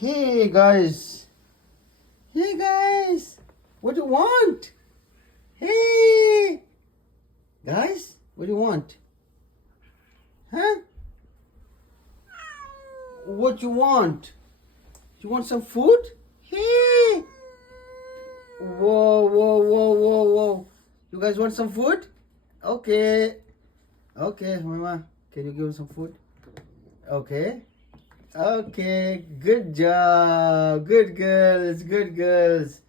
Hey guys. Hey guys. What do you want? Hey. Guys, what do you want? Huh? What you want? You want some food? Hey. Whoa, whoa, whoa, whoa, whoa. You guys want some food? Okay. Okay, Mama. Can you give him some food? Okay. Okay. Good job. Good girls. Good girls.